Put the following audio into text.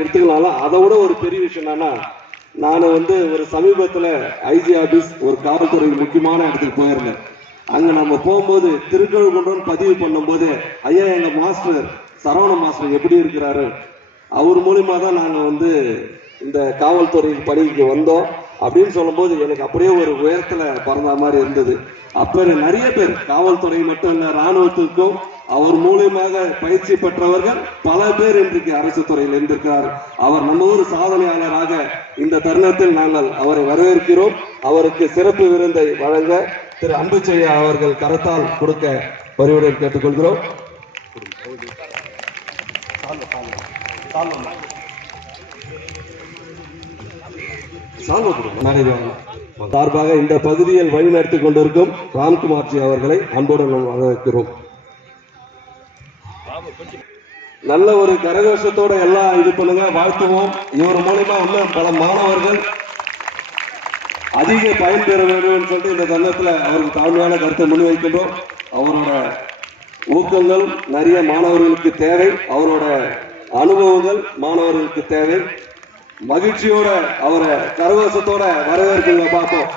எடுத்துக்கலாம். அதை விட ஒரு பெரிய விஷயம் என்னன்னா, நான் ஒரு சமீபத்துல ஐஜி ஆபீஸ் ஒரு காவல்துறை முக்கியமான இடத்துக்கு போயிருந்தேன். அங்க நம்ம போகும்போது திருக்கழுகுன்றம் பதிவு பண்ணும் போது, ஐயா எங்க மாஸ்டர் சரவண மாஸ்டர் எப்படி இருக்கிறாரு, அவர் மூலியமா தான் நாங்க இந்த காவல்துறை பணிக்கு வந்தோம் அப்படின்னு சொல்லும் போது எனக்கு அப்படியே ஒரு உயரத்துல பறந்த மாதிரி இருந்தது. அப்ப நிறைய பேர் காவல்துறை மட்டும் இல்ல, ராணுவத்திற்கும் அவர் மூலியமாக பயிற்சி பெற்றவர்கள் பல பேர் இன்றைக்கு அரசு துறையில் இருந்திருக்கிறார். அவர் நம்ம ஒரு சாதனையாளராக இந்த தருணத்தில் நாங்கள் அவரை வரவேற்கிறோம். அவருக்கு சிறப்பு விருந்தை வழங்க திரு அன்புச்செய்யா அவர்கள் கரத்தால் கொடுக்க பரிவுடன் கேட்டுக்கொள்கிறோம். சார்பாக இந்த பகுதியில் வழிநடத்திக் கொண்டிருக்கும் ராம்குமார்ஜி அவர்களை அன்புடன் வரவேற்கிறோம். நல்ல ஒரு கரகோஷத்தோட எல்லாம் இது பண்ணுங்க, வாழ்த்துவோம். இவர் மூலமா பல மாணவர்கள் அதிக பயன்பெற வேண்டும் சொல்லிட்டு இந்த தருணத்தில் அவருக்கு தாழ்மையான கருத்தை முன்வைக்கின்றோம். அவரோட ஊக்கங்கள் நிறைய மாணவர்களுக்கு தேவை, அவரோட அனுபவங்கள் மாணவர்களுக்கு தேவை. மகிழ்ச்சியோட அவரை கரகோஷத்தோட வரவேற்குங்க பார்ப்போம்.